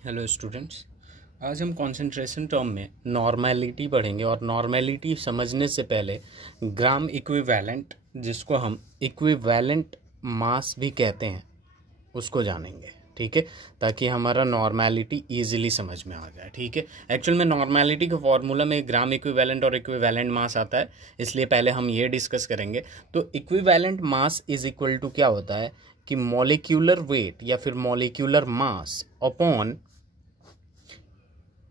Hello students. आज हम concentration term में नॉर्मेलिटी पढ़ेंगे और नॉर्मेलिटी समझने से पहले ग्राम इक्विवेलेंट, जिसको हम इक्विवेलेंट मास भी कहते हैं, उसको जानेंगे। ठीक है, ताकि हमारा नॉर्मेलिटी इजीली समझ में आ जाए। ठीक है, एक्चुअल में नॉर्मेलिटी का फॉर्मूला में ग्राम इक्विवेलेंट और इक्विवेलेंट मास आता है, इसलिए पहले हम ये डिस्कस करेंगे। तो equivalent mass is equal to क्या होता है कि मॉलिक्यूलर वेट या फिर मॉलिक्यूलर मास अपॉन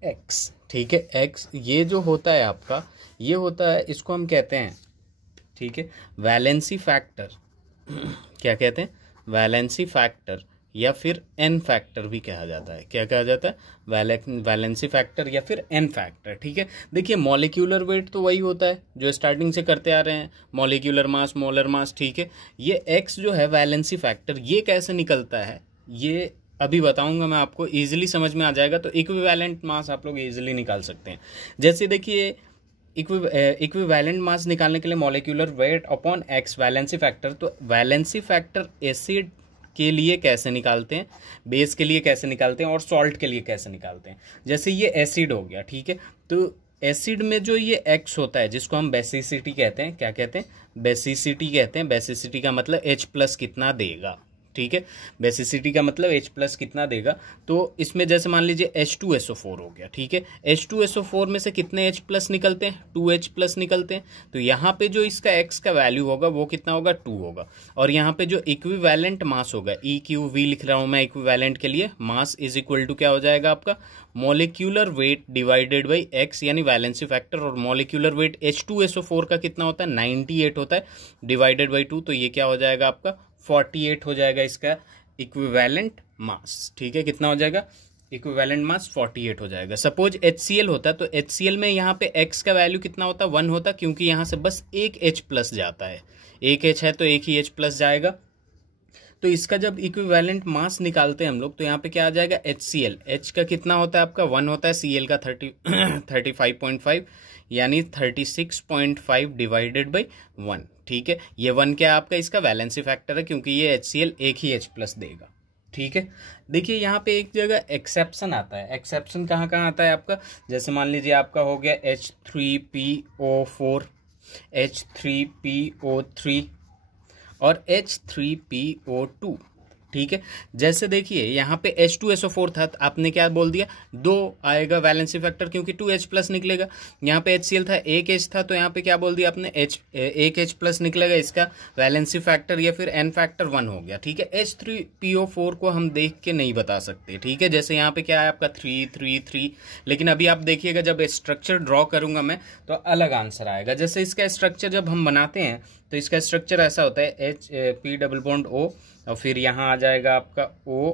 एक्स। ठीक है, एक्स ये जो होता है आपका, ये होता है, इसको हम कहते हैं, ठीक है, वैलेंसी फैक्टर। क्या कहते हैं? वैलेंसी फैक्टर या फिर एन फैक्टर भी कहा जाता है। क्या कहा जाता है? वैलेंसी फैक्टर या फिर एन फैक्टर। ठीक है, देखिए मॉलिक्यूलर वेट तो वही होता है जो स्टार्टिंग से करते आ रहे हैं, मॉलिक्यूलर मास, मोलर मास। ठीक है, ये एक्स जो है वैलेंसी फैक्टर, ये कैसे निकलता है ये अभी बताऊंगा मैं आपको, इजीली समझ में आ जाएगा। तो इक्विवेलेंट मास आप लोग इजीली निकाल सकते हैं। जैसे देखिए इक्विवेलेंट मास निकालने के लिए molecular weight upon x valency factor. तो वैलेंसी फैक्टर एसिड के लिए कैसे निकालते हैं, बेस के लिए कैसे निकालते हैं और सॉल्ट के लिए कैसे निकालते हैं। जैसे ये एसिड हो गया, ठीक है, तो एसिड में जो ये एक्स होता है जिसको हम बेसिसिटी कहते हैं, क्या कहते हैं? बेसिसिटी कहते हैं। बेसिसिटी का मतलब H प्लस कितना देगा। ठीक है, बेसिसिटी का मतलब H प्लस कितना देगा। तो इसमें जैसे मान लीजिए H2SO4 हो गया। ठीक है, H2SO4 में से कितने H प्लस निकलते हैं? 2H प्लस निकलते हैं। तो यहाँ पे जो इसका X का वैल्यू होगा वो कितना होगा? 2 होगा। और यहाँ पे जो इक्विवेलेंट मास होगा, EQV लिख रहा हूँ मैं इक्विवेलेंट के लिए, मास इज इक्वल टू क्या हो जाएगा आपका? Molecular weight divided by x, यानी वैलेंसी फैक्टर। और मॉलिक्यूलर वेट H2SO4 का कितना होता है? 98 होता है, डिवाइडेड बाई 2, तो ये क्या हो जाएगा आपका? 48 हो जाएगा इसका इक्विवेलेंट मास। ठीक है, कितना हो जाएगा? इक्विवेलेंट मास 48 हो जाएगा। सपोज HCl होता तो HCl में यहाँ पे X का वैल्यू कितना होता? 1 होता, क्योंकि यहाँ से बस एक H प्लस जाता है, एक H है तो एक ही H प्लस जाएगा। तो इसका जब इक्विवेलेंट मास निकालते हैं हम लोग, तो यहाँ पे क्या आ जाएगा? HCl, H का कितना होता है आपका? 1 होता है, Cl का 35.5, यानी 36.5 डिवाइडेड बाई 1। ठीक है, ये 1 क्या है आपका? इसका वैलेंसी फैक्टर है, क्योंकि ये HCl एक ही H प्लस देगा। ठीक है, देखिए यहाँ पे एक जगह एक्सेप्शन आता है। एक्सेप्शन कहाँ कहाँ आता है आपका? जैसे मान लीजिए आपका हो गया H3PO4, H3PO3 और H3PO2। ठीक है, जैसे देखिए यहाँ पे H2SO4 था, तो आपने क्या बोल दिया? 2 आएगा वैलेंसी फैक्टर, क्योंकि 2H प्लस निकलेगा। यहाँ पे HCl था, एक H था, तो यहाँ पे क्या बोल दिया आपने? एक H प्लस निकलेगा, इसका वैलेंसी फैक्टर या फिर एन फैक्टर 1 हो गया। ठीक है, H3PO4 को हम देख के नहीं बता सकते। ठीक है, जैसे यहाँ पे क्या है आपका? 3, लेकिन अभी आप देखिएगा जब स्ट्रक्चर ड्रॉ करूंगा मैं तो अलग आंसर आएगा। जैसे इसका स्ट्रक्चर जब हम बनाते हैं तो इसका स्ट्रक्चर ऐसा होता है, P डबल बॉन्ड O, और फिर यहाँ आ जाएगा आपका O,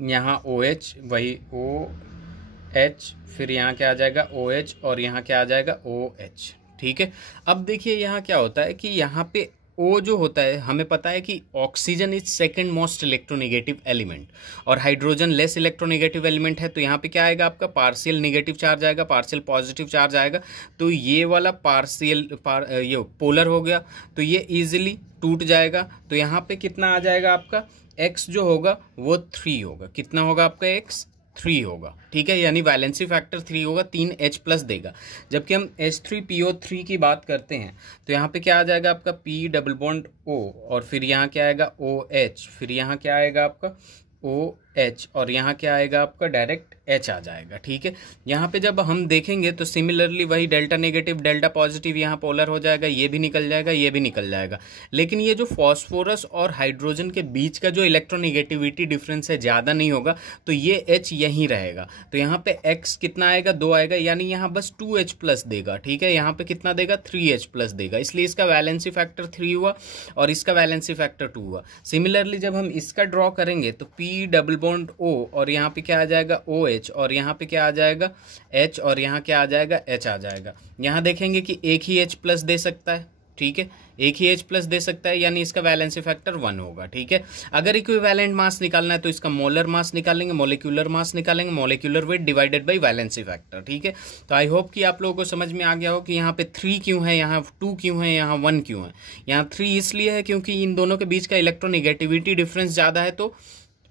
यहाँ OH, वही OH, फिर यहाँ क्या आ जाएगा? OH, और यहाँ क्या आ जाएगा? OH। ठीक है, अब देखिए यहाँ क्या होता है कि यहाँ पे O जो होता है, हमें पता है कि oxygen is second most electronegative element और हाइड्रोजन लेस इलेक्ट्रोनेगेटिव एलिमेंट है। तो यहाँ पे क्या आएगा आपका? पार्शियल नेगेटिव चार्ज आएगा, पार्शियल पॉजिटिव चार्ज आएगा। तो ये वाला ये पोलर हो गया, तो ये इजीली टूट जाएगा। तो यहाँ पे कितना आ जाएगा आपका? X जो होगा वो 3 होगा। कितना होगा आपका? X 3 होगा। ठीक है, यानी वैलेंसी फैक्टर 3 होगा, 3 H प्लस देगा। जबकि हम H3PO3 की बात करते हैं तो यहाँ पे क्या आ जाएगा आपका? P डबल बॉन्ड O, और फिर यहाँ क्या आएगा? OH, फिर यहाँ क्या आएगा आपका? OH, और यहाँ क्या आएगा आपका? डायरेक्ट H आ जाएगा। ठीक है, यहाँ पे जब हम देखेंगे तो सिमिलरली वही डेल्टा नेगेटिव डेल्टा पॉजिटिव यहाँ पोलर हो जाएगा, ये भी निकल जाएगा, ये भी निकल जाएगा। लेकिन ये जो फॉस्फोरस और हाइड्रोजन के बीच का जो इलेक्ट्रोनेगेटिविटी डिफरेंस है, ज़्यादा नहीं होगा, तो ये H यहीं रहेगा। तो यहाँ पे X कितना आएगा? 2 आएगा, यानी यहाँ बस 2H प्लस देगा। ठीक है, यहाँ पे कितना देगा? 3H प्लस देगा, इसलिए इसका वैलेंसी फैक्टर 3 हुआ और इसका वैलेंसी फैक्टर 2 हुआ। सिमिलरली जब हम इसका ड्रॉ करेंगे तो P डबल बॉन्ड O, और यहाँ पे क्या आ जाएगा? OH, और यहाँ पे क्या आ जाएगा? H, और यहाँ क्या आ जाएगा? H आ जाएगा। यहाँ देखेंगे कि एक ही H प्लस दे सकता है। ठीक है, एक ही H प्लस दे सकता है, यानी इसका वैलेंसी फैक्टर 1 होगा। ठीक है, अगर इक्विवेलेंट मास निकालना है तो इसका मोलर मास निकालेंगे, मॉलिक्यूलर मास निकालेंगे, molecular weight divided bye valency factor. ठीक है, तो आई होप कि आप लोगों को समझ में आ गया हो कि यहाँ पे 3 क्यों है, यहाँ 2 क्यों है, यहाँ 1 क्यों है। यहाँ 3 इसलिए है क्योंकि इन दोनों के बीच का इलेक्ट्रोनेगेटिविटी डिफरेंस ज़्यादा है, तो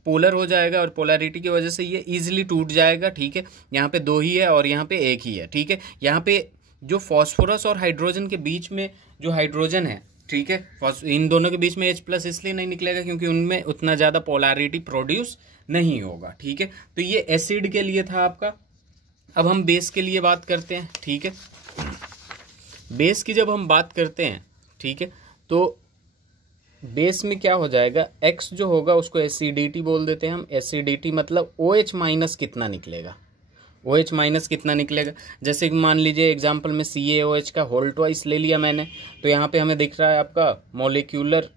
पोलर हो जाएगा और पोलैरिटी की वजह से ये इजीली टूट जाएगा, ठीक है। यहाँ पे 2 ही है और यहाँ पे 1 ही है, ठीक है। यहाँ पे जो फॉस्फोरस और हाइड्रोजन के बीच में जो हाइड्रोजन है, ठीक है, इन दोनों के बीच में H+ इसलिए नहीं निकलेगा क्योंकि उनमें उतना ज़्यादा पोलैरिटी प्रोड्यूस नहीं होगा, ठीक है। तो ये एसिड के लिए था आपका। अब हम बेस के लिए बात करते हैं, ठीक है। बेस की जब हम बात करते हैं, ठीक है, तो बेस में क्या हो जाएगा, X जो होगा उसको एसिडिटी बोल देते हैं हम। एसिडिटी मतलब OH- कितना निकलेगा, OH- कितना निकलेगा। जैसे कि मान लीजिए एग्जांपल में CaOH का होल ट्वाइस ले लिया मैंने, तो यहाँ पे हमें दिख रहा है आपका मॉलिक्यूलर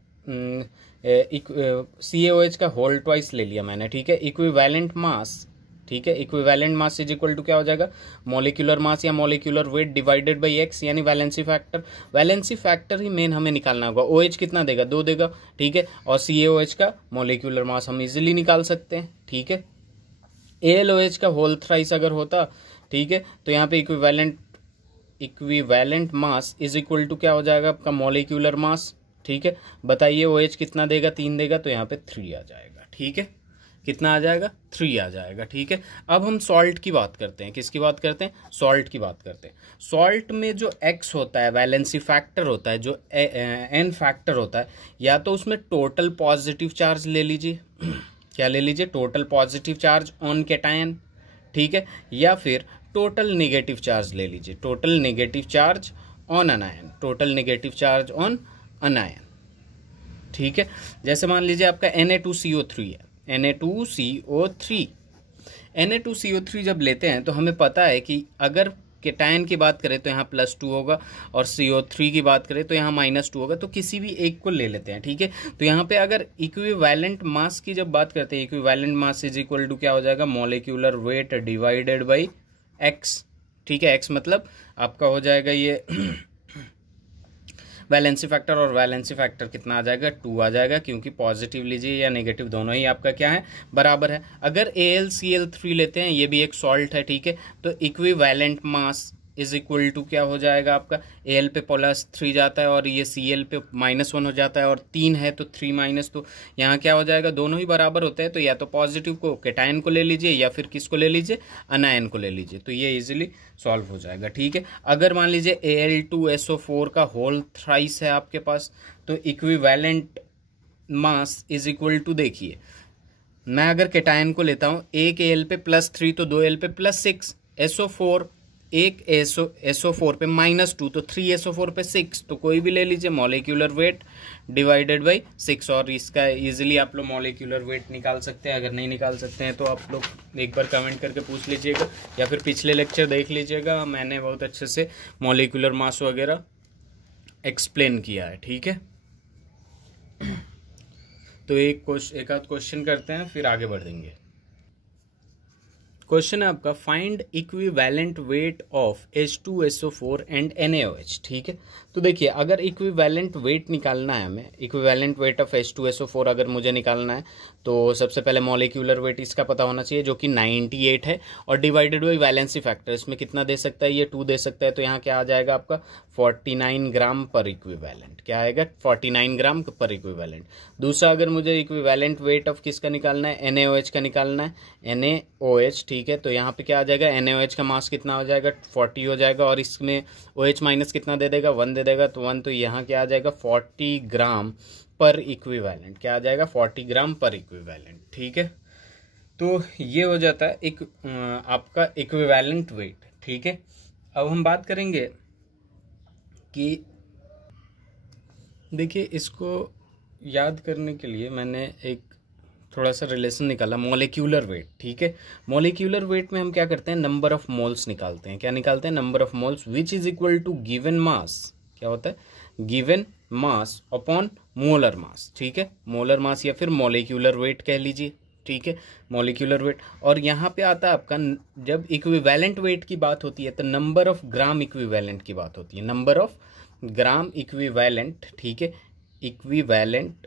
CaOH का होल ट्वाइस ले लिया मैंने, ठीक है। इक्विवेलेंट मास, ठीक है, equivalent mass is equal to क्या हो जाएगा, मॉलिक्यूलर मास या molecular weight divided by X, यानी वैलेंसी फैक्टर। वैलेंसी फैक्टर ही मेन हमें निकालना होगा। OH कितना देगा, 2 देगा, ठीक है। और CaOH का मॉलिक्यूलर मास हम इजीली निकाल सकते हैं, ठीक है। AlOH का होल थ्राइस अगर होता, ठीक है, तो यहाँ पे equivalent mass is equal to क्या हो जाएगा आपका मॉलिक्यूलर मास, ठीक है। बताइए OH कितना देगा, 3 देगा, तो यहाँ पे 3 आ जाएगा, ठीक है। कितना आ जाएगा, 3 आ जाएगा, ठीक है। अब हम सॉल्ट की बात करते हैं। किसकी बात करते हैं, सॉल्ट की बात करते हैं। सॉल्ट में जो X होता है, वैलेंसी फैक्टर होता है, जो N फैक्टर होता है, या तो उसमें टोटल पॉजिटिव चार्ज ले लीजिए क्या ले लीजिए, total positive charge on cation, ठीक है, या फिर टोटल नेगेटिव चार्ज ले लीजिए, total negative charge on अनायन, total negative charge on अनायन, ठीक है। जैसे मान लीजिए आपका Na2CO3 है, Na2CO3 जब लेते हैं तो हमें पता है कि अगर कैटायन की बात करें तो यहाँ +2 होगा और CO3 की बात करें तो यहाँ -2 होगा, तो किसी भी एक को ले लेते हैं, ठीक है। तो यहाँ पे अगर इक्विवेलेंट मास की जब बात करते हैं, equivalent mass is equal to क्या हो जाएगा, molecular weight divided by X, ठीक है। X मतलब आपका हो जाएगा ये वैलेंसी फैक्टर, और वैलेंसी फैक्टर कितना आ जाएगा, 2 आ जाएगा, क्योंकि पॉजिटिव लीजिए या नेगेटिव दोनों ही आपका क्या है, बराबर है। अगर AlCl3 लेते हैं, ये भी एक सॉल्ट है, ठीक है, तो equivalent mass is equal to क्या हो जाएगा आपका, Al पे +3 जाता है और ये Cl पे -1 हो जाता है, और 3 है तो 3 तो यहाँ क्या हो जाएगा, दोनों ही बराबर होते हैं। तो या तो पॉजिटिव को कैटायन को ले लीजिए या फिर किसको ले लीजिए, अनायन को ले लीजिए, तो ये इजीली सॉल्व हो जाएगा, ठीक है। अगर मान लीजिए Al2SO4 का होल थ्राइस है आपके पास, तो equivalent mass is equal to, देखिए मैं अगर कैटायन को लेता हूँ, एक Al पे +3 तो 2 Al पे +6, SO4 एक SO4 पे -2 तो 3 SO4 पे 6, तो कोई भी ले लीजिए, मॉलिक्यूलर वेट डिवाइडेड बाई 6, और इसका इजीली आप लोग मॉलिक्यूलर वेट निकाल सकते हैं। अगर नहीं निकाल सकते हैं तो आप लोग एक बार कमेंट करके पूछ लीजिएगा, या फिर पिछले लेक्चर देख लीजिएगा, मैंने बहुत अच्छे से मॉलिक्यूलर मास वगैरह एक्सप्लेन किया है, ठीक है। तो एक आध क्वेश्चन करते हैं, फिर आगे बढ़ देंगे। क्वेश्चन है आपका, find equivalent weight of H2SO4 and NaOH, ठीक है। तो देखिए अगर इक्विवेलेंट वेट निकालना है हमें, इक्विवेलेंट वेट ऑफ H2SO4 अगर मुझे निकालना है, तो सबसे पहले मॉलिक्यूलर वेट इसका पता होना चाहिए, जो कि 98 है, और डिवाइडेड बाई वैलेंसी फैक्टर, इसमें कितना दे सकता है, ये 2 दे सकता है, तो यहाँ क्या आ जाएगा आपका 49 ग्राम पर इक्विवेलेंट, क्या आएगा 49 ग्राम पर इक्विवेलेंट। दूसरा अगर मुझे इक्विवेलेंट वेट ऑफ किसका निकालना है, NaOH का निकालना है, NaOH, ठीक है। तो यहाँ पे क्या आ जाएगा, NaOH का मास कितना हो जाएगा, 40 हो जाएगा, और इसमें OH- कितना दे देगा, 1 दे देगा, तो 1, तो यहाँ क्या आ जाएगा 40 ग्राम पर इक्विवेलेंट, क्या आ जाएगा 40 ग्राम पर इक्विवेलेंट, ठीक है। तो ये हो जाता है एक आपका इक्विवेलेंट वेट, ठीक है। अब हम बात करेंगे कि देखिए इसको याद करने के लिए मैंने एक थोड़ा सा रिलेशन निकाला, मॉलिक्यूलर वेट, ठीक है। मॉलिक्यूलर वेट में हम क्या करते हैं, नंबर ऑफ मोल्स निकालते हैं। क्या निकालते हैं, number of moles, which is equal to given mass, क्या होता है, given mass upon molar mass, ठीक है। मोलर मास या फिर मॉलिक्यूलर वेट कह लीजिए, ठीक है, मॉलिक्यूलर वेट। और यहाँ पे आता है आपका, जब इक्विवेलेंट वेट की बात होती है तो नंबर ऑफ ग्राम इक्विवेलेंट की बात होती है, नंबर ऑफ ग्राम इक्विवेलेंट, ठीक है, इक्विवेलेंट,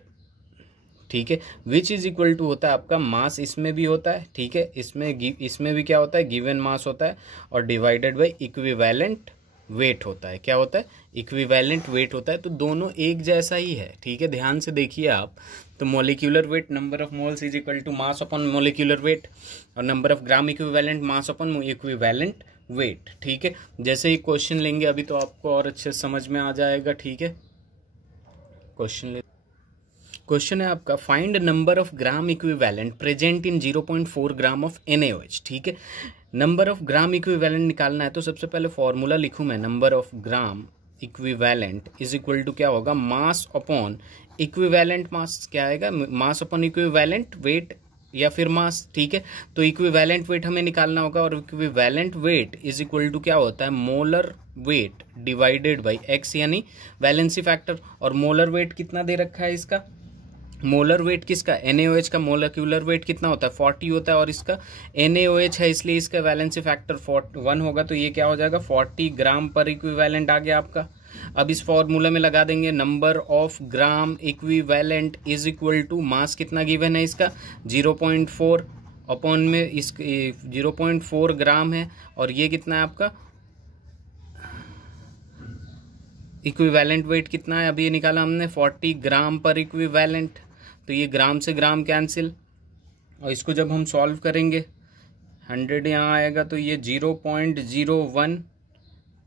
ठीक है, विच इज इक्वल टू होता है आपका मास, इसमें भी होता है, ठीक है, इसमें भी क्या होता है, गिवन मास होता है, और डिवाइडेड बाई इक्विवेलेंट वेट होता है। क्या होता है? इक्विवेलेंट वेट होता है। तो दोनों एक जैसा ही है, ठीक है, ध्यान से देखिए आप। तो molecular weight number of moles is equal to mass upon molecular weight, और number of gram equivalent mass upon equivalent weight, ठीक है। जैसे ही क्वेश्चन लेंगे अभी तो आपको और अच्छे से समझ में आ जाएगा, ठीक है। क्वेश्चन है आपका, find number of gram equivalent present in 0.4 gram of NaOH, ठीक है। नंबर ऑफ ग्राम इक्विवेलेंट निकालना है तो सबसे पहले फॉर्मूला लिखूं मैं, number of gram equivalent is equal to क्या होगा, मास अपॉन इक्विवेलेंट मास। क्या आएगा? मास अपॉन इक्विवेलेंट वेट या फिर मास, ठीक है। तो इक्विवेलेंट वेट हमें निकालना होगा, और equivalent weight is equal to क्या होता है, molar weight divided by x, यानी वैलेंसी फैक्टर। और मोलर वेट कितना दे रखा है इसका, मोलर वेट किसका, NaOH का मोलिक्यूलर वेट कितना होता है, 40 होता है, और इसका NaOH है इसलिए इसका वैलेंसी फैक्टर 1 होगा। तो ये क्या हो जाएगा, 40 ग्राम पर इक्विवेलेंट आ गया आपका। अब इस फॉर्मूला में लगा देंगे, number of gram equivalent is equal to mass कितना गिवन है इसका 0.4 अपॉन में इस 0.4 ग्राम है, और ये कितना है आपका इक्विवेलेंट वेट कितना है, अभी ये निकाला हमने 40 ग्राम पर इक्विवेलेंट। तो ये ग्राम से ग्राम कैंसिल, और इसको जब हम सॉल्व करेंगे 100 यहाँ आएगा, तो ये 0.01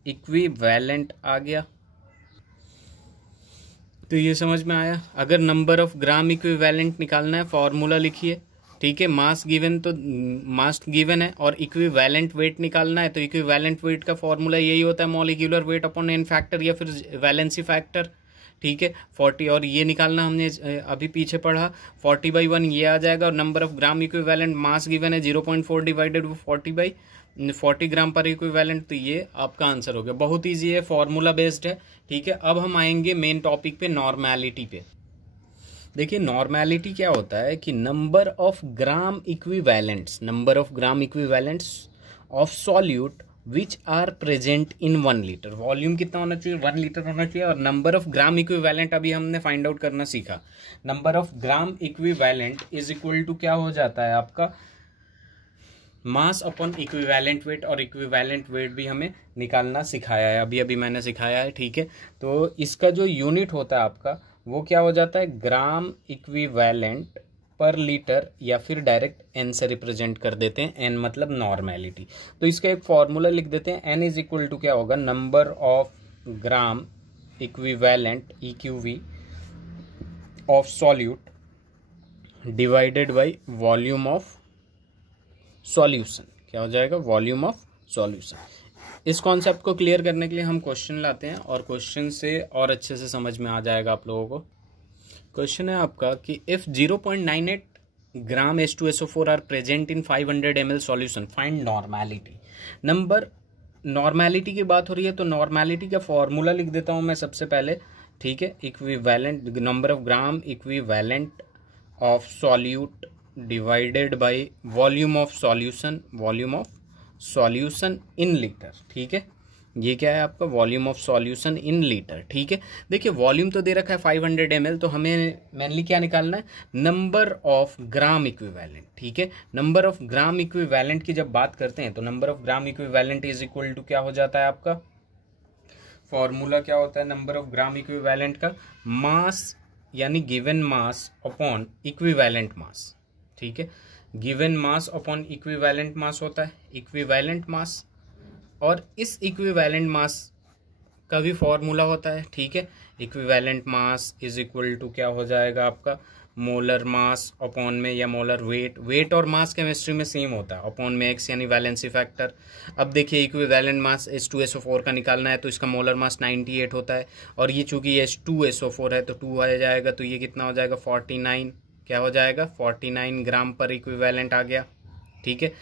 इक्विवेलेंट आ गया। तो ये समझ में आया। अगर नंबर ऑफ ग्राम इक्विवेलेंट निकालना है फॉर्मूला लिखिए, ठीक है। मास गिवन तो मास गिवन है, और इक्विवेलेंट वेट निकालना है तो इक्विवेलेंट वेट का फॉर्मूला यही होता है, molecular weight upon n factor या फिर वैलेंसी फैक्टर, ठीक है। 40, और ये निकालना हमने अभी पीछे पढ़ा 40/1 ये आ जाएगा, और number of gram equivalent mass given है 0.4 डिवाइडेड 40 ग्राम पर इक्विवेलेंट। तो ये आपका आंसर हो गया। बहुत ईजी है, फॉर्मूला बेस्ड है, ठीक है। अब हम आएंगे मेन टॉपिक पे, नॉर्मेलिटी पे। देखिए नॉर्मेलिटी क्या होता है कि number of gram equivalents of solute which are present in 1 litre. Volume कितना होना चाहिए, 1 लीटर होना चाहिए, और नंबर ऑफ ग्राम इक्विवेलेंट अभी हमने फाइंड आउट करना सीखा। Number of gram equivalent is equal to क्या हो जाता है आपका, मास अपॉन इक्विवेलेंट वेट, और इक्विवेलेंट वेट भी हमें निकालना सिखाया है, अभी अभी मैंने सिखाया है, ठीक है। तो इसका जो यूनिट होता है आपका वो क्या हो जाता है, ग्राम इक्विवेलेंट पर लीटर, या फिर डायरेक्ट n से रिप्रेजेंट कर देते हैं, n मतलब नॉर्मेलिटी। तो इसका एक फॉर्मूला लिख देते हैं, n इज इक्वल टू क्या होगा, number of gram equivalent EQV of solute divided by volume of solution. क्या हो जाएगा, वॉल्यूम ऑफ सॉल्यूशन। इस कॉन्सेप्ट को क्लियर करने के लिए हम क्वेश्चन लाते हैं, और क्वेश्चन से और अच्छे से समझ में आ जाएगा आप लोगों को। क्वेश्चन है आपका कि if 0.98 gram H2SO4 are present in 500 ml solution, find normality. Normality की बात हो रही है, तो नॉर्मेलिटी का फॉर्मूला लिख देता हूं मैं सबसे पहले, ठीक है। Equivalent, number of gram equivalent of solute divided by volume of solution in litre, ठीक है। ये क्या है आपका, volume of solution in litre, ठीक है। देखिए वॉल्यूम तो दे रखा है 500 ml, तो हमें मेनली क्या निकालना है, नंबर ऑफ ग्राम इक्विवेलेंट, ठीक है। नंबर ऑफ ग्राम इक्विवेलेंट की जब बात करते हैं तो number of gram equivalent is equal to क्या हो जाता है आपका, फॉर्मूला क्या होता है नंबर ऑफ ग्राम इक्विवेलेंट का, मास यानी given mass upon equivalent mass, ठीक है। Given mass upon equivalent mass होता है, इक्विवेलेंट मास, और इस इक्विवेलेंट मास का भी फॉर्मूला होता है, ठीक है। Equivalent mass is equal to क्या हो जाएगा आपका, मोलर मास अपॉन में या मोलर वेट और मास केमिस्ट्री में सेम होता है, अपॉन में x यानी वैलेंसी फैक्टर। अब देखिए इक्विवेलेंट मास H2SO4 का निकालना है तो इसका मोलर मास 98 होता है, और ये चूंकि H2SO4 है तो 2 आ जाएगा, तो ये कितना हो जाएगा 49, क्या हो जाएगा 49 ग्राम पर इक्विवेलेंट आ गया, ठीक है।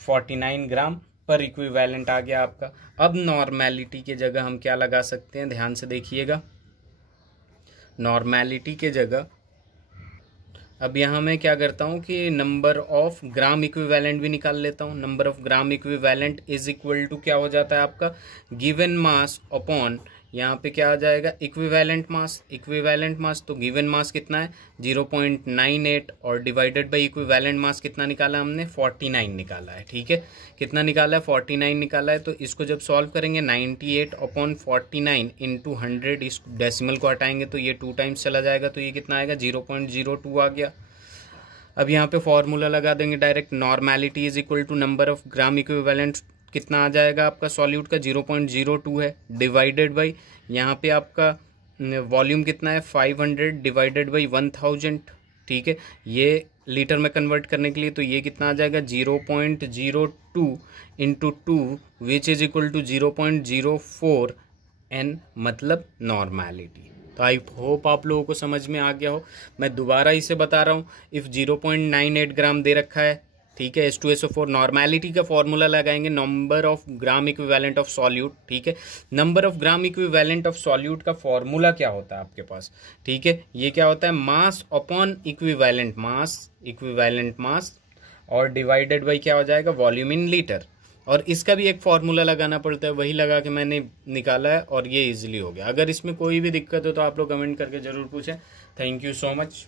49 ग्राम पर इक्विवेलेंट आ गया आपका। अब नॉर्मेलिटी के जगह हम क्या लगा सकते हैं, ध्यान से देखिएगा। नॉर्मेलिटी के जगह अब यहाँ मैं क्या करता हूँ कि नंबर ऑफ ग्राम इक्विवेलेंट भी निकाल लेता हूँ। Number of gram equivalent is equal to क्या हो जाता है आपका, गिवन मास अपॉन यहाँ पे क्या आ जाएगा, इक्विवेलेंट मास तो गिवन मास कितना है 0.98 और डिवाइडेड बाई इक्विवेलेंट मास कितना निकाला हमने 49 निकाला है। ठीक है, कितना निकाला है 49 निकाला है। तो इसको जब सॉल्व करेंगे 98/49 इंटू 100, इस डेसिमल को हटाएंगे तो ये 2 टाइम्स चला जाएगा, तो ये कितना आएगा 0.02 आ गया। अब यहाँ पे फॉर्मूला लगा देंगे direct, normality is equal to number of gram equivalent कितना आ जाएगा आपका सॉल्यूट का 0.02 है, डिवाइडेड बाई यहाँ पे आपका वॉल्यूम कितना है 500 डिवाइडेड बाई 1000। ठीक है, ये लीटर में कन्वर्ट करने के लिए तो ये कितना आ जाएगा 0.02 into 2 which is equal to 0.04 n, मतलब नॉर्मेलिटी। तो आई होप आप लोगों को समझ में आ गया हो। मैं दोबारा इसे बता रहा हूँ, इफ़ 0.98 ग्राम दे रखा है, ठीक है, H2SO4, नॉर्मेलिटी का फॉर्मूला लगाएंगे number of gram equivalent of solute. ठीक है, number of gram equivalent of solute का फॉर्मूला क्या होता है आपके पास, ठीक है, ये क्या होता है मास अपॉन इक्विवेलेंट मास और डिवाइडेड बाई क्या हो जाएगा वॉल्यूम इन लीटर। और इसका भी एक फॉर्मूला लगाना पड़ता है, वही लगा के मैंने निकाला है और ये इजीली हो गया। अगर इसमें कोई भी दिक्कत हो तो आप लोग कमेंट करके ज़रूर पूछें। Thank you so much.